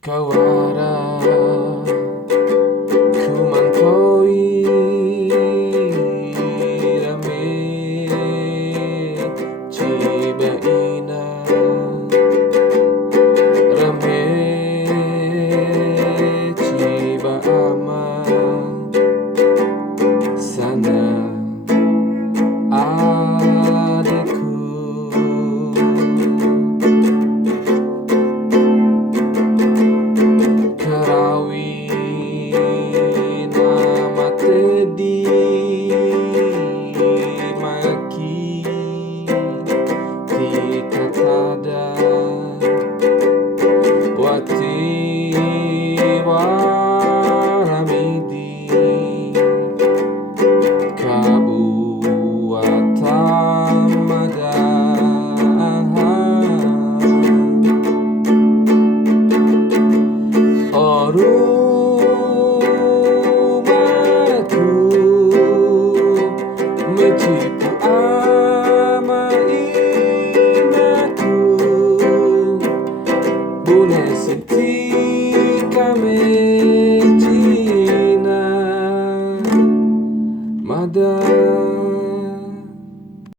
Kawara kumantoi rame ciba ina rame ciba ama sana adikku di maki tika tada wati waramidi kabuatan mada oru